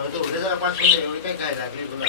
उद्या जरा 5 मिनिटं एवढी काय लागली तुला